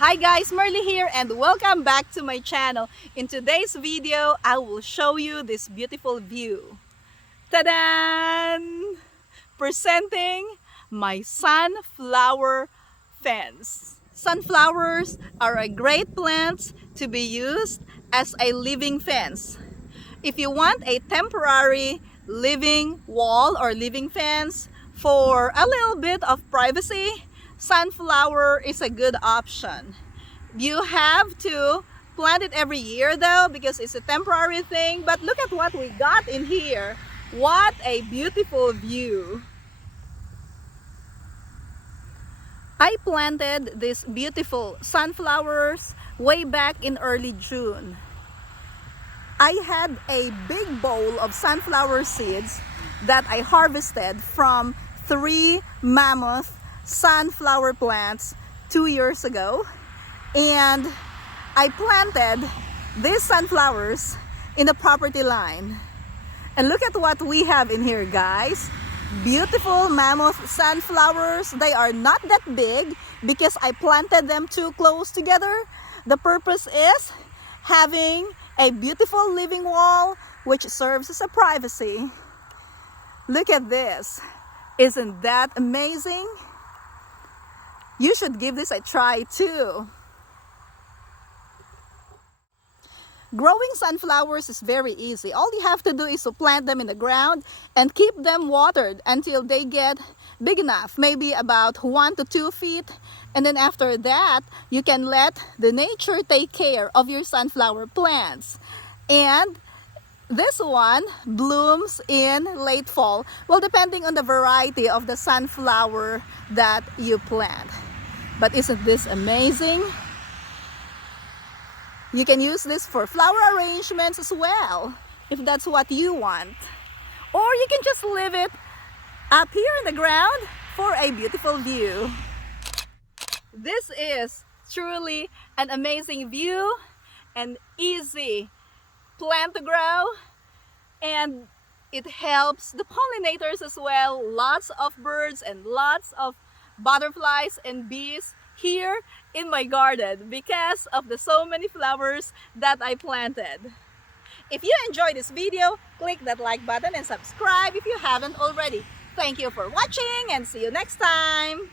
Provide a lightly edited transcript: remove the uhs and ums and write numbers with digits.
Hi guys, Merly here and welcome back to my channel. In today's video, I will show you this beautiful view. Ta-da! Presenting my sunflower fence. Sunflowers are a great plant to be used as a living fence. If you want a temporary living wall or living fence for a little bit of privacy, sunflower is a good option. You have to plant it every year though because it's a temporary thing, but look at what we got in here. What a beautiful view. I planted these beautiful sunflowers way back in early June. I had a big bowl of sunflower seeds that I harvested from 3 mammoth sunflower plants 2 years ago, and I planted these sunflowers in the property line. And look at what we have in here, guys. Beautiful mammoth sunflowers. They are not that big because I planted them too close together. The purpose is having a beautiful living wall which serves as a privacy. Look at this. Isn't that amazing? You should give this a try too. Growing sunflowers is very easy. All you have to do is to plant them in the ground and keep them watered until they get big enough, maybe about 1 to 2 feet. And then after that, you can let the nature take care of your sunflower plants. And this one blooms in late fall, well, depending on the variety of the sunflower that you plant. But isn't this amazing? You can use this for flower arrangements as well, if that's what you want. Or you can just leave it up here in the ground for a beautiful view. This is truly an amazing view, an easy plant to grow, and it helps the pollinators as well. Lots of birds and lots of butterflies and bees here in my garden because of the so many flowers that I planted. If you enjoyed this video, click that like button and subscribe if you haven't already. Thank you for watching and see you next time.